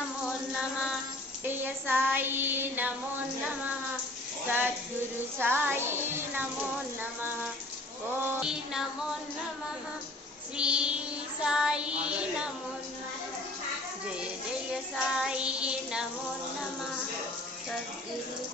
नमो नमः। जय साई नमो नमः। सद्गुरु साई नमो नमः। ओम नमो नमः। श्री साई नमो नमः। जय जय साई नमो नमः। सद्गुरु